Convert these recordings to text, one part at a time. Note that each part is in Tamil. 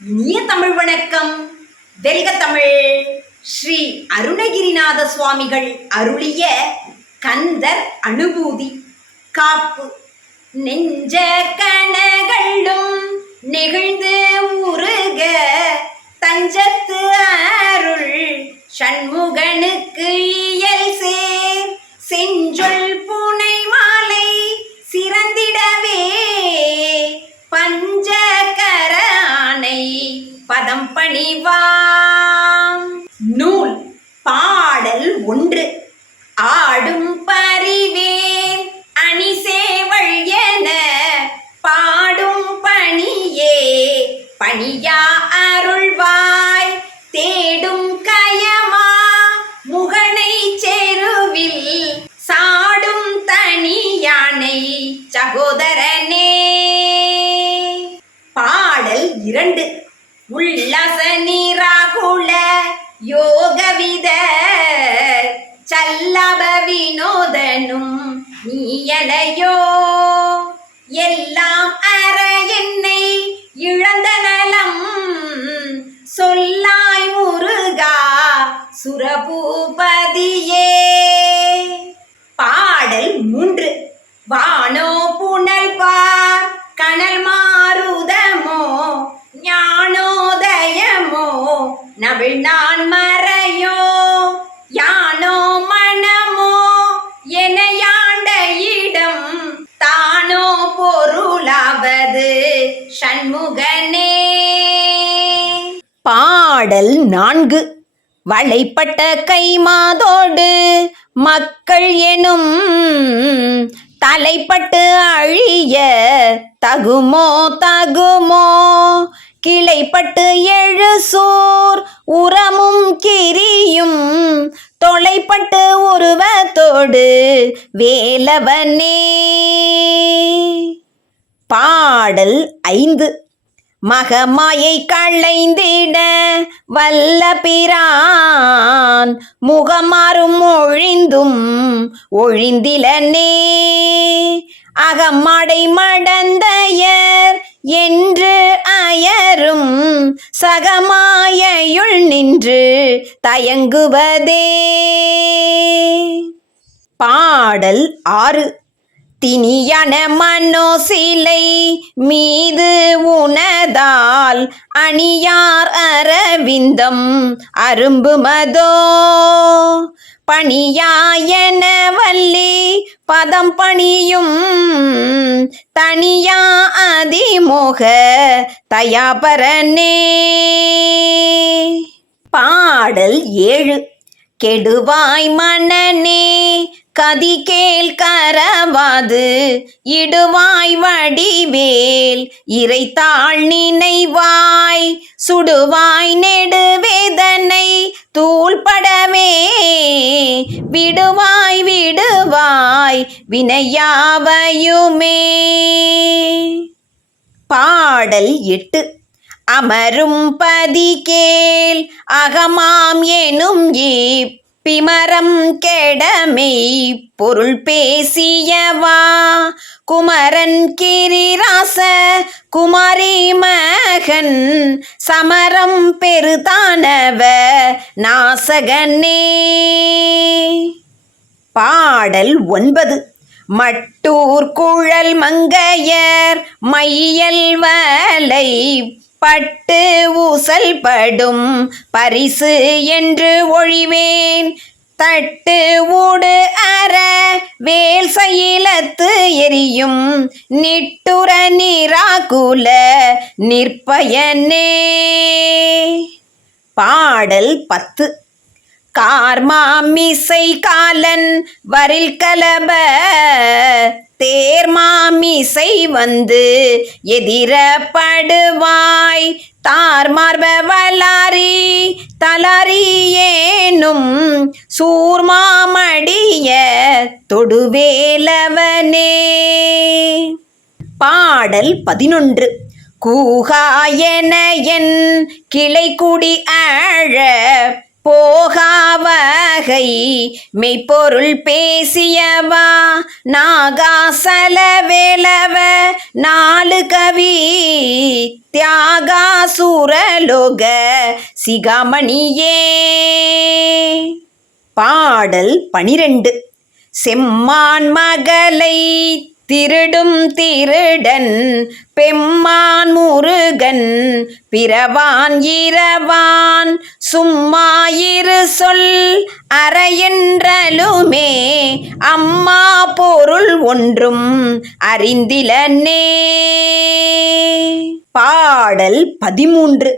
இனிய தமிழ் வணக்கம். வெல்க தமிழ். ஸ்ரீ அருணகிரிநாத சுவாமிகள் அருளிய கந்தர் அனுபூதி காப்பு. நெஞ்ச கனகளும் நெகிழ்ந்து உருக தஞ்சத்து அருள் சண்முகனுக்கு இயல் சேர் செஞ்சொல் பூனை மாலை சிறந்திடவே பஞ்சகர ஆணை பதம் பணிவாம். நூல் பாடல் 1. ஆடும் பரிவேல் அணிசேவள் என பாடும் பணியே பணியா அருள்வாய் தேடும் கயமா முகனை செருவில் சாடும் தனி யானை சகோதரனே. பாடல் 2. உல்லாச நீராகுல யோகவித சல்லப வினோதனும் நீயலையோ எல்லாம் அற என்னை இழந்த நலம் சொல்லாய் முருகா சுரபூபதியே. பாடல் 3. வானோ புனல் பார் கனல் மாருதமோ ஞானோதயமோ நவிழ்நான் மறையோ யானோ மனமோ என யாண்ட இடம் தானோ பொருளாவது சண்முகனே. பாடல் 4. வளைப்பட்ட கைமாதோடு மக்கள் எனும் தலைப்பட்டு அழிய தகுமோ கிளைப்பட்டு எழுசூர் உரமும் கிரியும் தொலைப்பட்டு உருவத்தோடு வேலவனே. பாடல் 5. மகமாயை களைந்திட வல்ல பிரான் முகமாறும் ஒழிந்தும் ஒழிந்திலனே அகமாடை மடந்தையர் என்று அயரும் சகமாயுள் நின்று தயங்குவதே. பாடல் 6. திணியான மனோ சிலை மீது உனதால் அணியார் அரவிந்தம் அரும்புமதோ பணியாயன வள்ளி பதம் பணியும் தனியா அதிமோக தயாபரனே. பாடல் 7. கெடுவாய் மனனே கதி கேள் கரவாது இடுவாய் வடிவேல் இறைத்தாள் நினைவாய் சுடுவாய் நெடுவேதனை தூள்படவே விடுவாய் வினையாவையுமே. பாடல் 8. அமரும் பதி கேள் அகமாம் எனும் பிமரம் கெடமை பொருள் பேசியவா குமரன் கிரிராச குமாரி மகன் சமரம் பெருதானவ நாசகனே. பாடல் 9. மட்டூர் குழல் மங்கையர் மையல் வலை பட்டு ஊசல் படும் பரிசு என்று ஒழிவேன் தட்டு ஊடு அற வேல் சயிலத்து எரியும் நிட்டுர நீராகுல நிற்பயனே. பாடல் 10. கார்மாமிசை காலன் வரில் கலப தேர்மாமிசை வந்து எதிரப்படுவாய் தார்மார்பவலாரி தலாரி ஏனும் சூர்மாமடிய தொடுவேலவனே. பாடல் 11. கூகாயன என் கிளைக்குடி ஆழ போகாவகை மெய்ப்பொருள் பேசியவா நாகாசல வேலவ நாலு கவி தியாகாசுரலோக சிகாமணியே. பாடல் 12. செம்மான் மகளை திருடும் திருடன் பெம்மான் முருகன் பிறவான் இரவான் சும்மாயிரு சொல் அறையென்றலுமே அம்மா பொருள் ஒன்றும் அறிந்திலனே. பாடல் 13.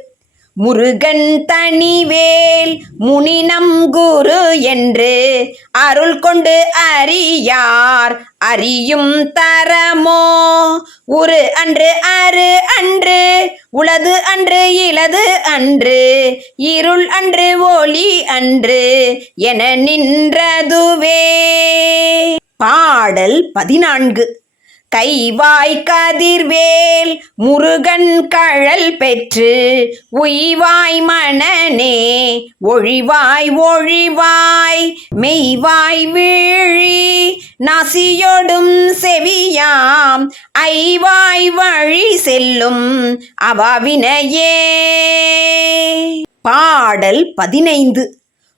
முருகன் தனிவேல் முனினம் குரு என்று அருள் கொண்டு அறியார் அறியும் தரமோ உரு அன்று அரு அன்று உளது அன்று இலது அன்று இருள் அன்று ஒளி அன்று என நின்றதுவே. பாடல் 14. கைவாய் கதிர்வேல் முருகன் கழல் பெற்று உய்வாய் மனனே ஒழிவாய் ஒழிவாய் மெய்வாய் வீழி நாசியொடும் செவியாம் ஐவாய் வழி செல்லும் அவாவினையே. பாடல் 15.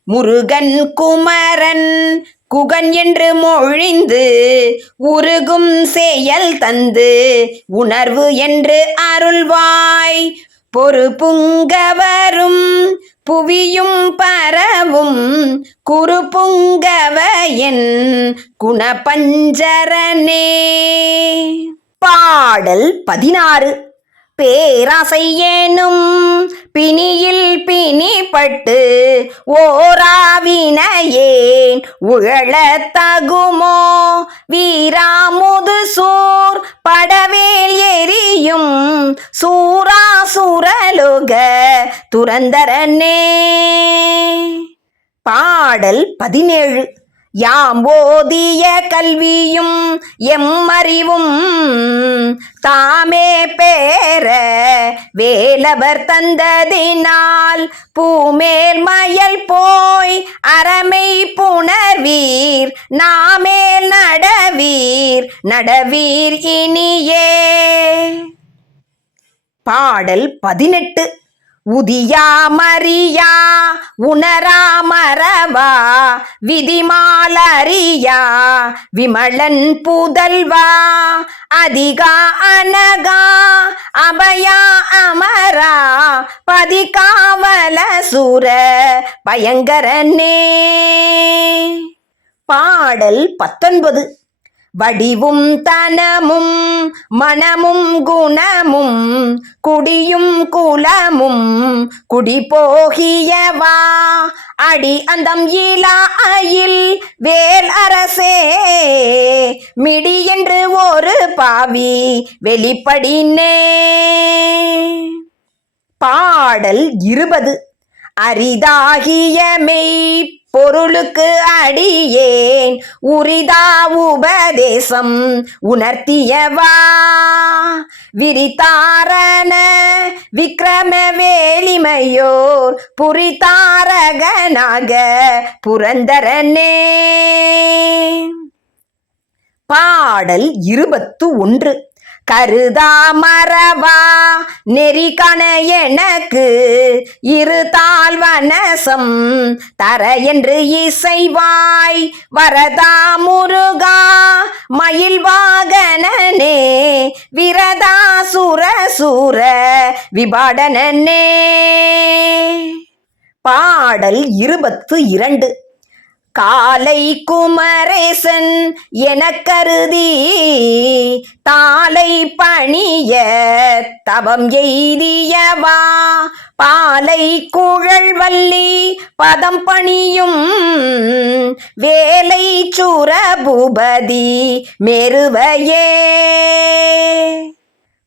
முருகன் குமரன் குகன் என்று மொழிந்து உருகும் செயல் தந்து உணர்வு என்று அருள்வாய் பொறுப்புங்கவரும் புவியும் பரவும் குறுப்புங்கவ என் குணபஞ்சரனே. பாடல் 16. பேராசை எனும் பிணியில் பிணிப்பட்டு ஓராவினையேன் உழலத் தகுமோ வீராமுது சூர் படவேல் எரியும் சூராசுரலோக துரந்தரனே. பாடல் 17. யாம் ஓதிய கல்வியும் எம்மறிவும் தாமே பேர வேலவர் தந்ததினால் பூமேல் மயல் போய் அறமை புணர்வீர் நாமேல் நடவீர் நடவீர் இனியே. பாடல் 18. உதியா மரியா உணராமரவா விதிமாலரியா விமலன் புதல்வா அதிகா அனகா அபயா அமரா பதிகாவல சூர பயங்கரனே. பாடல் 19. வடிவும் தனமும் மனமும் குணமும் குடியும் குலமும் குடி போகியவா அடி அந்தம் இலா அயில் வேல் அரசே மிடி என்று ஒரு பாவி வெளிப்படினே. பாடல் 20. அரிதாகிய மெய் பொருளுக்கு அடியேன் உரிதா உபதேசம் உணர்த்தியவா விரித்தாரண விக்ரம வேலிமையோர் புரிதாரகனாக புரந்தரனே. பாடல் 21. கருதா மரவா நெறிகண எனக்கு இருதால் வனசம் தர என்று இசைவாய் வரதா முருகா மயில் வாகனனே விரதா சுர சூர விபாடனே. பாடல் 22. காலை குமரேசன் என கருதி தாளை பணிய தவம் எய்தியவா பாலை குழல்வல்லி பதம் பணியும் வேலை சூர பூபதி மேருவையே.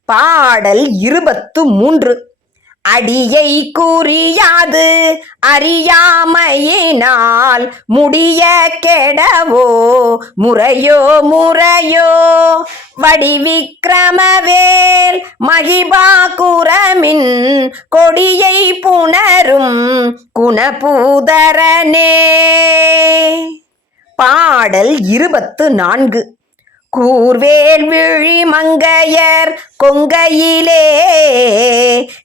பாடல் 23. அடியை குறியாது அறியாமையினால் முடிய கெடவோ முறையோ முறையோ வடிவிக்கிரமவேல் மகிபா குரமின் கொடியை புணரும் குணபூதரனே. பாடல் 24. கூர்வேல் விழி மங்கையர் கொங்கையிலே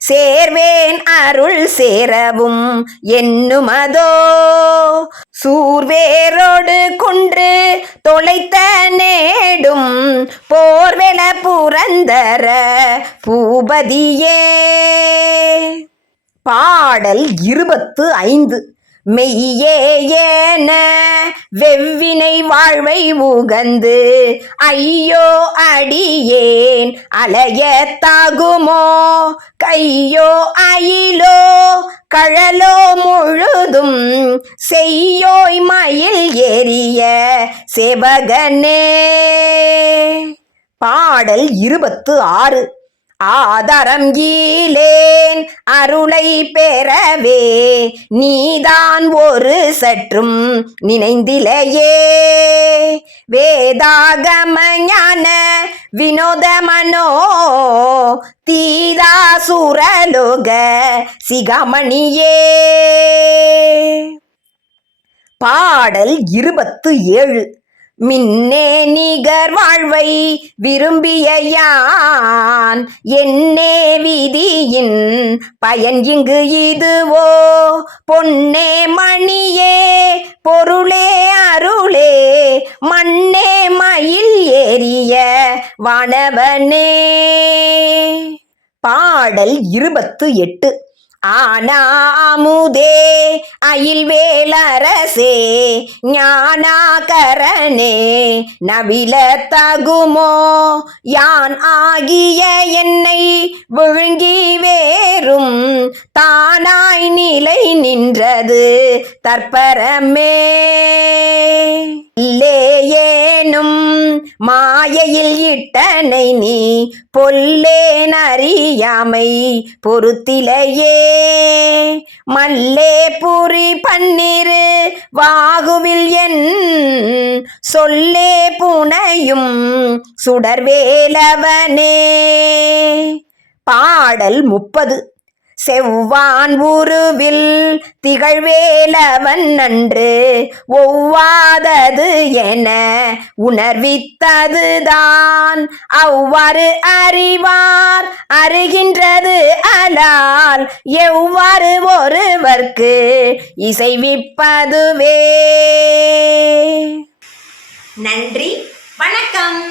சேர்வேன் அருள் சேரவும் என்னுமதோ சூர்வேரோடு குன்று தொலைத்த நேடும் போர்வெல புரந்தர பூபதியே. பாடல் 25. மெய்யே ஏன வெவ்வினை வாழ்வை உகந்து ஐயோ அடியேன் அலையத்தாகுமோ கையோ அயிலோ கழலோ முழுதும் செய்யோய் மயில் ஏறிய சேவகனே. பாடல் 26. ஆதரம் ஈலேன் அருளை பெறவே நீதான் ஒரு சற்றும் நினைந்திலையே வேதாகம ஞான வினோதமனோ தீதாசுரலோக சிகாமணியே. பாடல் 27. மின்னே நிகர் வாழ்வை விரும்பிய யான் என்னே விதியின் பயன் இங்கு இதுவோ பொன்னே மணியே பொருளே அருளே மண்ணே மயில் ஏறிய வானவனே. பாடல் 28. ஆனாமுதே அயில் வேலரசே ஞானாகரனே நவில தகுமோ யான் ஆகிய என்னை விழுங்கி வேறும் தானாய் நிலை நின்றது தற்பரமே. இல்லேயேனும் மாயையில் இட்டனை நீ பொல்லேன் அறியாமை பொறுத்திலையே மல்லே புரி பன்னிரு வாகுவில் என் சொல்லே புனையும் சுடர்வேலவனே. பாடல் 30. செவ்வான் உருவில் திகழ்வேலவன் நன்று ஒவ்வாதது என உணர்வித்ததுதான் அவ்வாறு அறிவார் அறிகின்றது அலால் எவ்வாறு ஒருவர்க்கு இசைவிப்பதுவே. நன்றி, வணக்கம்.